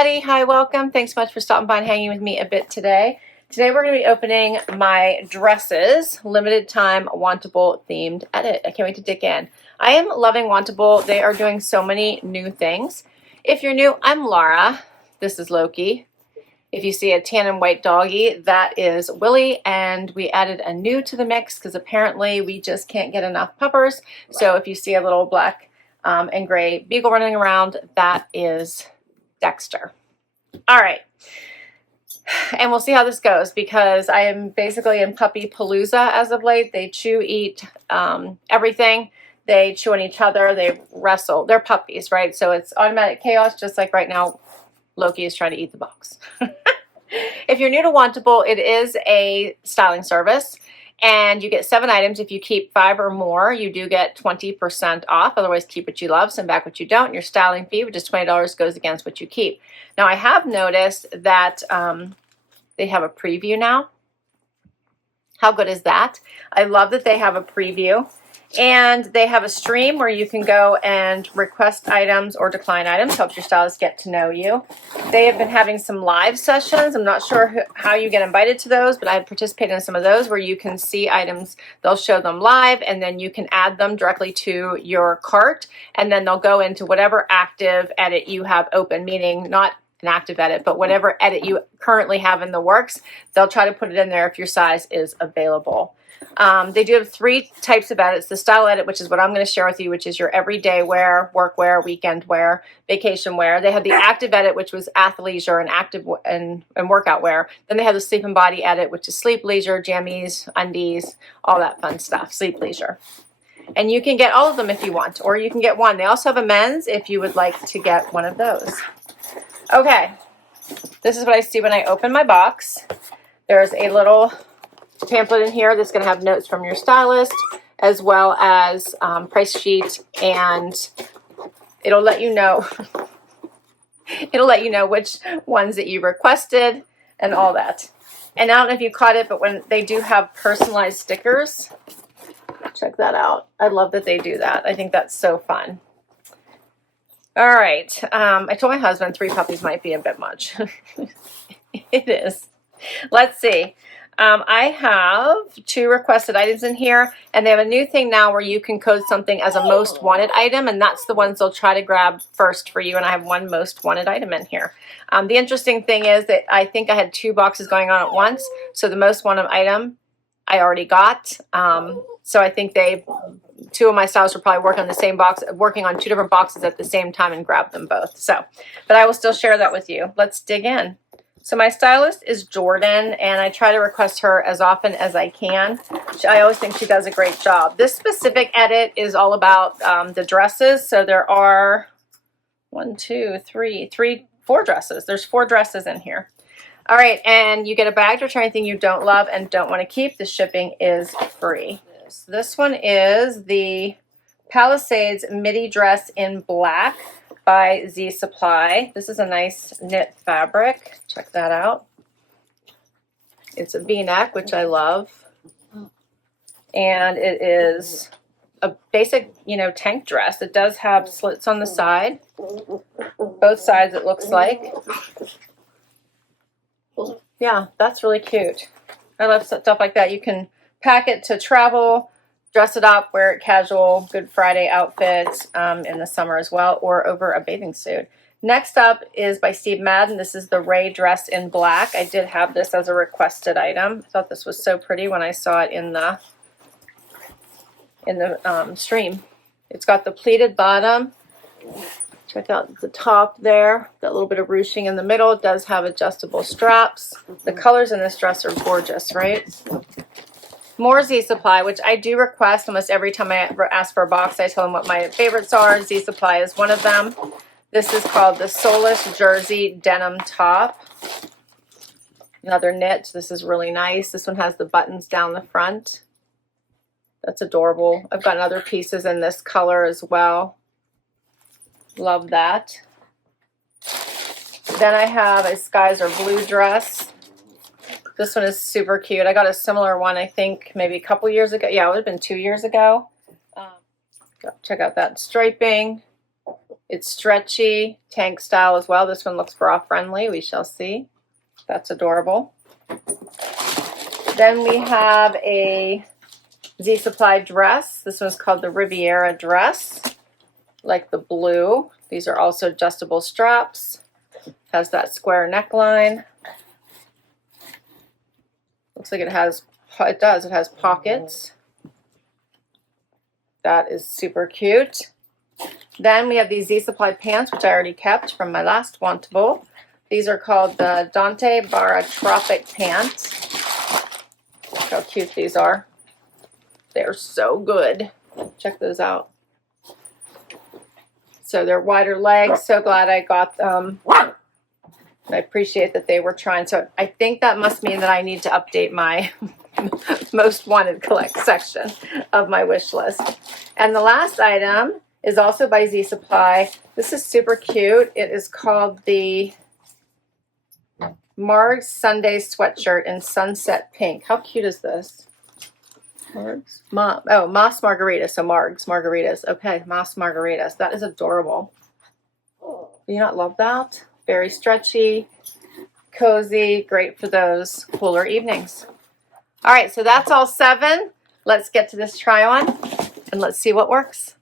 everybody. Hi, welcome. Thanks so much for stopping by and hanging with me a bit today. Today we're going to be opening my dresses, limited time Wantable themed edit. I can't wait to dig in. I am loving Wantable. They are doing so many new things. If you're new, I'm Laura. This is Loki. If you see a tan and white doggy, that is Willie, and we added a new to the mix because apparently we just can't get enough puppers. So if you see a little black and gray beagle running around, that is Dexter. All right. And we'll see how this goes because I am basically in puppy palooza as of late. They chew, eat everything. They chew on each other. They wrestle. They're puppies, right? So it's automatic chaos, just like right now Loki is trying to eat the box. If you're new to Wantable, it is a styling service. And you get 7 items. If you keep 5 or more, you do get 20% off. Otherwise, keep what you love, send back what you don't. Your styling fee, which is $20, goes against what you keep. Now, I have noticed that they have a preview now. How good is that? I love that they have a preview. And they have a stream where you can go and request items or decline items. Helps your stylist get to know you. They have been having some live sessions. I'm not sure how you get invited to those, but I've participated in some of those where you can see items. They'll show them live, and then you can add them directly to your cart, and then they'll go into whatever active edit you have open, meaning not an active edit, but whatever edit you currently have in the works, they'll try to put it in there if your size is available. They do have 3 types of edits. The style edit, which is what I'm going to share with you, which is your everyday wear, work wear, weekend wear, vacation wear. They have the active edit, which was athleisure and active and workout wear. Then they have the sleep and body edit, which is sleep, leisure, jammies, undies, all that fun stuff, sleep, leisure. And you can get all of them if you want, or you can get one. They also have a men's if you would like to get one of those. Okay, this is what I see when I open my box. There's a little pamphlet in here that's going to have notes from your stylist, as well as price sheet, and it'll let you know which ones that you requested and all that. And I don't know if you caught it, but when they do have personalized stickers, check that out. I love that they do that. I think that's so fun. All right. I told my husband 3 puppies might be a bit much. It is. Let's see. I have 2 requested items in here, and they have a new thing now where you can code something as a most wanted item, and that's the ones they'll try to grab first for you, and I have 1 most wanted item in here. The interesting thing is that I think I had 2 boxes going on at once, so the most wanted item I already got. So I think 2 of my stylists will probably working on 2 different boxes at the same time and grab them both. So, but I will still share that with you. Let's dig in. So my stylist is Jordan, and I try to request her as often as I can. I always think she does a great job. This specific edit is all about the dresses. So there are 4 dresses. There's 4 dresses in here. All right, and you get a bag to return anything you don't love and don't want to keep. The shipping is free. This one is the Palisades midi dress in black by Z Supply. This is a nice knit fabric. Check that out. It's a V-neck, which I love. And it is a basic, tank dress. It does have slits on the side. Both sides, it looks like. Yeah, that's really cute. I love stuff like that. You can pack it to travel, dress it up, wear it casual, Good Friday outfits in the summer as well, or over a bathing suit. Next up is by Steve Madden. This is the Ray dress in black. I did have this as a requested item. I thought this was so pretty when I saw it in the stream. It's got the pleated bottom. Check out the top there. Got a little bit of ruching in the middle. It does have adjustable straps. The colors in this dress are gorgeous, right? More Z Supply, which I do request almost every time I ask for a box. I tell them what my favorites are. Z Supply is one of them. This is called the Solace Jersey Denim Top. Another knit. This is really nice. This one has the buttons down the front. That's adorable. I've got other pieces in this color as well. Love that. Then I have a Skies Are Blue dress. This one is super cute. I got a similar one, I think, maybe a couple years ago. Yeah, it would have been 2 years ago. Check out that striping. It's stretchy, tank style as well. This one looks bra friendly. We shall see. That's adorable. Then we have a Z Supply dress. This one's called the Riviera dress, like the blue. These are also adjustable straps. Has that square neckline. Looks like it has pockets. That is super cute. Then we have these Z Supply pants, which I already kept from my last Wantable. These are called the Dante Barra Tropic pants. Look how cute these are. They're so good. Check those out. So they're wider legs. So glad I got them. I appreciate that they were trying. So I think that must mean that I need to update my most wanted collect section of my wish list. And the last item is also by Z Supply. This is super cute. It is called the Margs Sunday sweatshirt in sunset pink. How cute is this? Margs? Moss margaritas. So Margs margaritas. Okay, Moss margaritas. That is adorable. Do you not love that? Very stretchy, cozy, great for those cooler evenings. All right, so that's all 7. Let's get to this try on and let's see what works.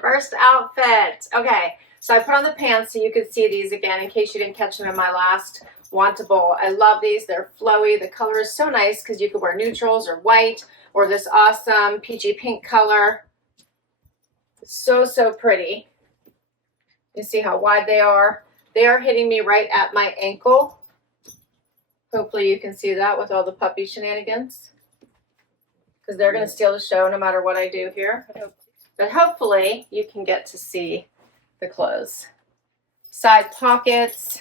First outfit. Okay, so I put on the pants so you could see these again in case you didn't catch them in my last Wantable. I love these. They're flowy. The color is so nice because you could wear neutrals or white or this awesome peachy pink color. So, so pretty. You see how wide they are. They are hitting me right at my ankle. Hopefully you can see that with all the puppy shenanigans, because they're going to steal the show no matter what I do here. But hopefully you can get to see the clothes. Side pockets,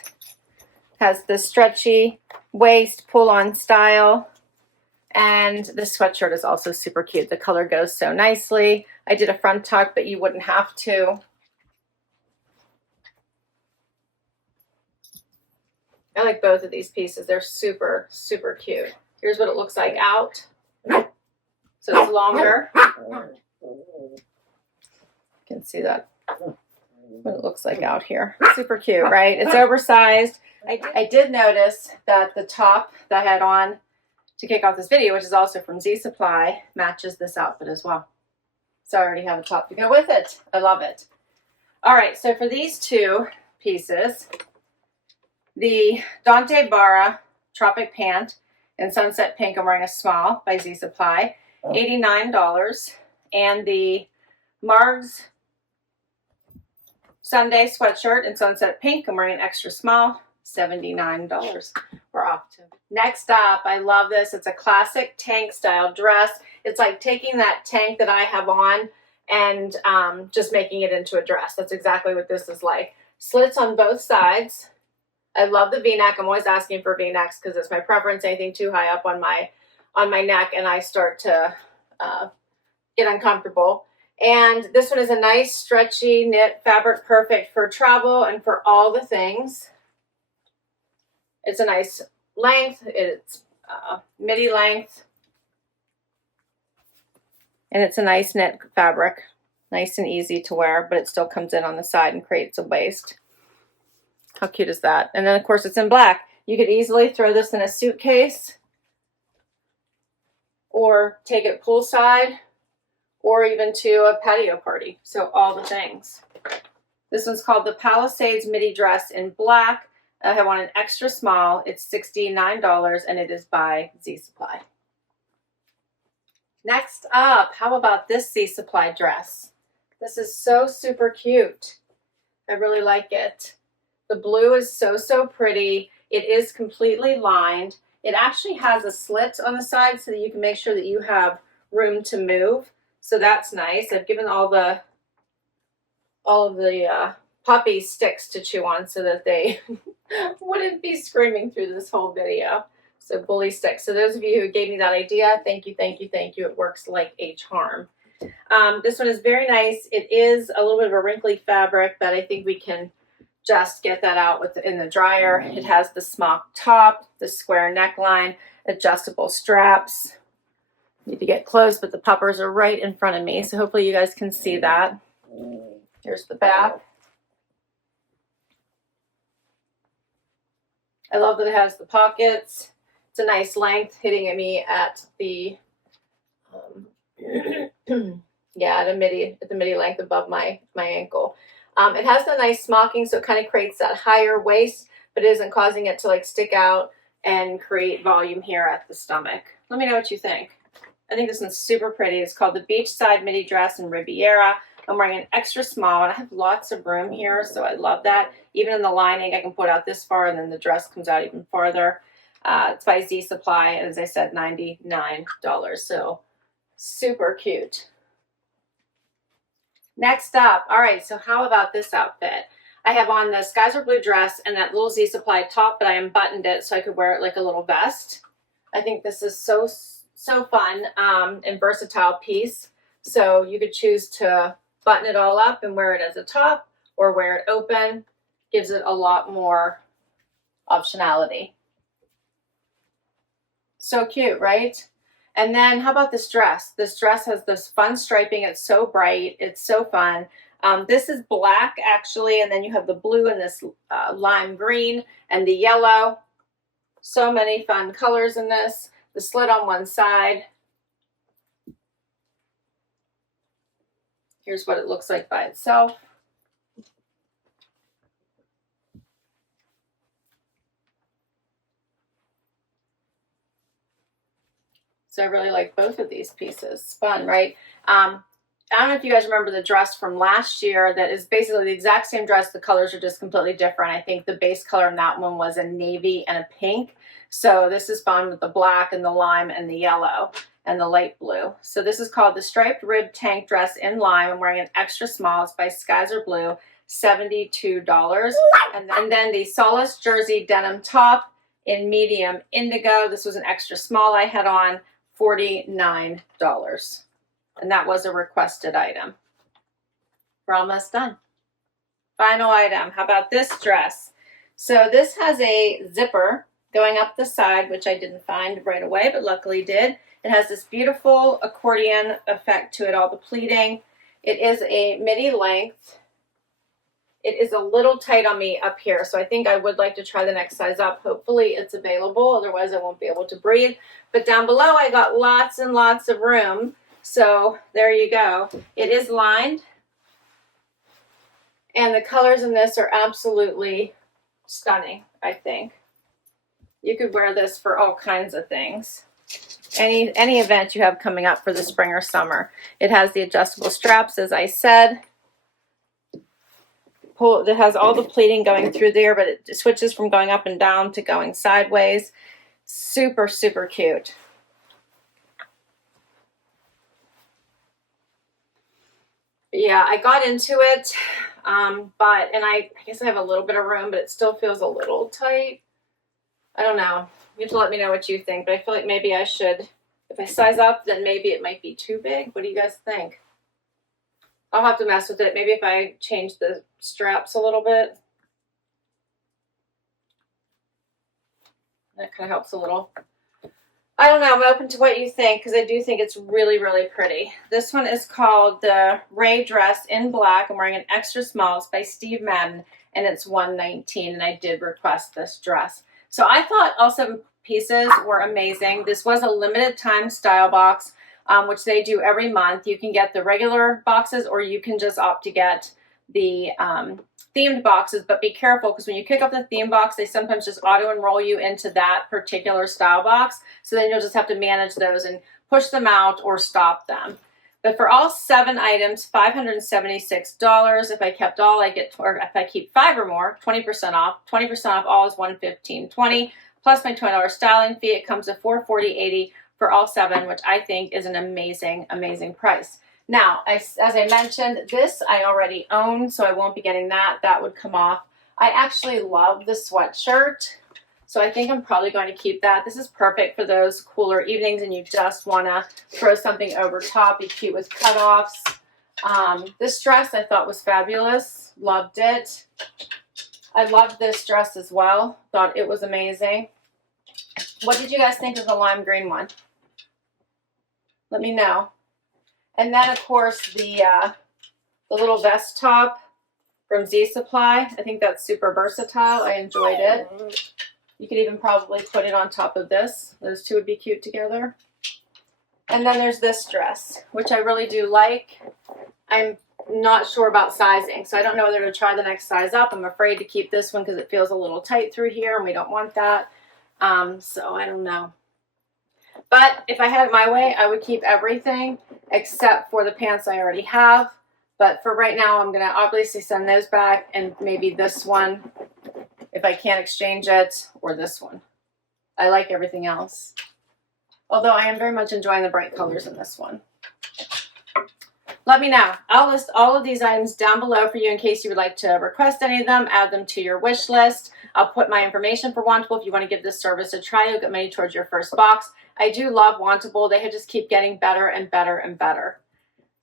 has the stretchy waist, pull-on style, and the sweatshirt is also super cute. The color goes so nicely. I did a front tuck, but you wouldn't have to. I like both of these pieces. They're super, super cute. Here's what it looks like out. So it's longer. You can see that, what it looks like out here. Super cute, right? It's oversized. I did notice that the top that I had on to kick off this video, which is also from Z Supply, matches this outfit as well. So I already have a top to go with it. I love it. All right, so for these two pieces, the Dante Barra Tropic Pant in Sunset Pink, I'm wearing a small by Z Supply, $89. And the Margs Sunday Sweatshirt in Sunset Pink, I'm wearing an extra small, $79. We're off to. Next up, I love this. It's a classic tank style dress. It's like taking that tank that I have on and just making it into a dress. That's exactly what this is like. Slits on both sides. I love the V-neck. I'm always asking for V-necks because it's my preference. Anything too high up on my neck and I start to get uncomfortable. And this one is a nice stretchy knit fabric, perfect for travel and for all the things. It's a nice length. It's midi length. And it's a nice knit fabric. Nice and easy to wear, but it still comes in on the side and creates a waist. How cute is that? And then, of course, it's in black. You could easily throw this in a suitcase or take it poolside or even to a patio party. So all the things. This one's called the Palisades Midi Dress in black. I have on an extra small. It's $69 and it is by Z Supply. Next up, how about this Z Supply dress? This is so super cute. I really like it. The blue is so, so pretty. It is completely lined. It actually has a slit on the side so that you can make sure that you have room to move. So that's nice. I've given all of the puppy sticks to chew on so that they wouldn't be screaming through this whole video. So bully sticks. So those of you who gave me that idea, thank you, thank you, thank you. It works like a charm. This one is very nice. It is a little bit of a wrinkly fabric, but I think we can just get that out in the dryer. It has the smock top, the square neckline, adjustable straps. Need to get close, but the puppers are right in front of me, so hopefully you guys can see that. Here's the back. I love that it has the pockets. It's a nice length, hitting at me at the yeah, at the midi length above my ankle. It has the nice smocking, so it kind of creates that higher waist, but it isn't causing it to like stick out and create volume here at the stomach. Let me know what you think. I think this one's super pretty. It's called the Beachside Midi Dress in Riviera. I'm wearing an extra small, and I have lots of room here, so I love that. Even in the lining, I can put out this far, and then the dress comes out even farther. It's by Z Supply, and as I said, $99. So super cute. Next up, all right, so how about this outfit? I have on the Skyzer blue dress and that little Z Supply top, but I unbuttoned it so I could wear it like a little vest. I think this is so fun and versatile piece. So you could choose to button it all up and wear it as a top or wear it open. Gives it a lot more optionality. So cute, right? And then how about this dress? This dress has this fun striping. It's so bright. It's so fun. This is black actually, and then you have the blue and this lime green and the yellow. So many fun colors in this. The slit on one side. Here's what it looks like by itself. So I really like both of these pieces. It's fun, right? I don't know if you guys remember the dress from last year that is basically the exact same dress. The colors are just completely different. I think the base color in that one was a navy and a pink. So this is fun with the black and the lime and the yellow and the light blue. So this is called the Striped Rib Tank Dress in Lime. I'm wearing an extra small. It's by Skyzer Blue, $72. And then the Solace Jersey Denim Top in medium indigo. This was an extra small I had on, $49. And that was a requested item. We're almost done. Final item. How about this dress? So this has a zipper going up the side, which I didn't find right away, but luckily did. It has this beautiful accordion effect to it, all the pleating. It is a midi length. It is a little tight on me up here, so I think I would like to try the next size up. Hopefully it's available, otherwise I won't be able to breathe. But down below I got lots and lots of room, so there you go. It is lined, and the colors in this are absolutely stunning, I think. You could wear this for all kinds of things. Any event you have coming up for the spring or summer. It has the adjustable straps, as I said. It has all the pleating going through there, but it switches from going up and down to going sideways. Super, super cute. Yeah, I got into it, and I guess I have a little bit of room, but it still feels a little tight. I don't know. You have to let me know what you think, but I feel like maybe I should, if I size up, then maybe it might be too big. What do you guys think? I'll have to mess with it. Maybe if I change the straps a little bit. That kind of helps a little. I don't know. I'm open to what you think because I do think it's really, really pretty. This one is called the Ray Dress in Black. I'm wearing an extra small. It's by Steve Madden, and it's $119, and I did request this dress. So I thought all 7 pieces were amazing. This was a limited time style box, which they do every month. You can get the regular boxes, or you can just opt to get the themed boxes, but be careful because when you pick up the theme box, they sometimes just auto enroll you into that particular style box. So then you'll just have to manage those and push them out or stop them. But for all 7 items, $576. If I kept all, I get, or if I keep 5 or more, 20% off. 20% off all is $115.20 plus my $20 styling fee. It comes to $440.80 for all 7, which I think is an amazing, amazing price. Now, as I mentioned, this I already own, so I won't be getting that. That would come off. I actually love the sweatshirt, so I think I'm probably going to keep that. This is perfect for those cooler evenings and you just want to throw something over top, be cute with cutoffs. This dress I thought was fabulous. Loved it. I loved this dress as well. Thought it was amazing. What did you guys think of the lime green one? Let me know. And then, of course, the the little vest top from Z Supply. I think that's super versatile. I enjoyed it. You could even probably put it on top of this. Those two would be cute together. And then there's this dress, which I really do like. I'm not sure about sizing, so I don't know whether to try the next size up. I'm afraid to keep this one because it feels a little tight through here, and we don't want that. So I don't know. But if I had it my way, I would keep everything except for the pants I already have. But for right now, I'm going to obviously send those back, and maybe this one, if I can't exchange it, or this one. I like everything else. Although I am very much enjoying the bright colors in this one. Let me know. I'll list all of these items down below for you in case you would like to request any of them, add them to your wish list. I'll put my information for Wantable if you want to give this service a try. You'll get money towards your first box. I do love Wantable. They just keep getting better and better and better.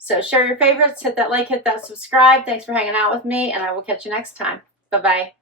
So share your favorites, hit that like, hit that subscribe. Thanks for hanging out with me, and I will catch you next time. Bye-bye.